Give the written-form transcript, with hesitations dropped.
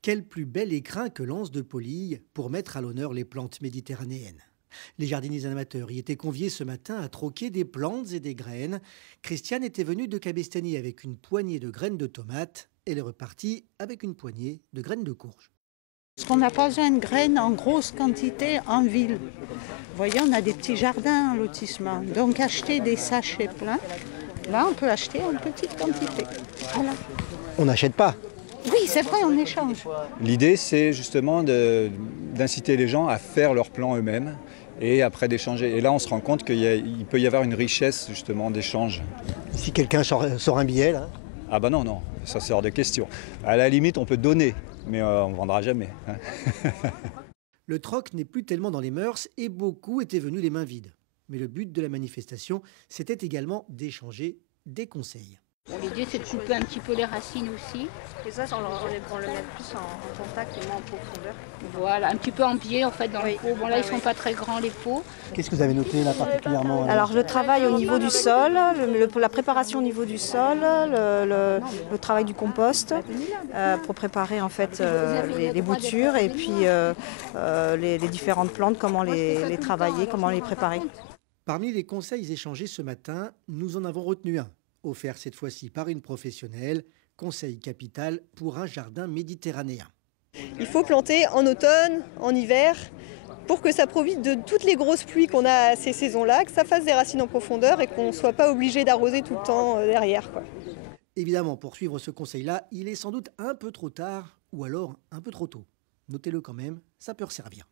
Quel plus bel écrin que l'anse de Polille pour mettre à l'honneur les plantes méditerranéennes. Les jardiniers amateurs y étaient conviés ce matin à troquer des plantes et des graines. Christiane était venue de Cabestany avec une poignée de graines de tomates. Elle est repartie avec une poignée de graines de courge. Parce qu'on n'a pas besoin de graines en grosse quantité en ville. Vous voyez, on a des petits jardins en lotissement. Donc acheter des sachets pleins, là on peut acheter en petite quantité. Voilà. On n'achète pas. Oui, c'est vrai, on échange. L'idée, c'est justement d'inciter les gens à faire leurs plans eux-mêmes et après d'échanger. Et là, on se rend compte qu'il peut y avoir une richesse justement d'échange. Si quelqu'un sort un billet, là. Ah bah non, non, ça c'est hors de question. À la limite, on peut donner, mais on ne vendra jamais. Le troc n'est plus tellement dans les mœurs et beaucoup étaient venus les mains vides. Mais le but de la manifestation, c'était également d'échanger des conseils. Bon, l'idée, c'est de couper un petit peu les racines aussi. Et ça, on le met plus en contact et moins en profondeur. Voilà, un petit peu en pied en fait dans le pot. Bon là, ils sont pas très grands les pots. Qu'est-ce que vous avez noté là particulièrement Alors, je travaille au niveau du sol, la préparation au niveau du sol, le travail du compost pour préparer en fait les boutures et puis les différentes plantes, comment les travailler, comment les préparer. Parmi les conseils échangés ce matin, nous en avons retenu un, offert cette fois-ci par une professionnelle, conseil capital pour un jardin méditerranéen. Il faut planter en automne, en hiver, pour que ça profite de toutes les grosses pluies qu'on a à ces saisons-là, que ça fasse des racines en profondeur et qu'on ne soit pas obligé d'arroser tout le temps derrière, quoi. Évidemment, pour suivre ce conseil-là, il est sans doute un peu trop tard ou alors un peu trop tôt. Notez-le quand même, ça peut servir.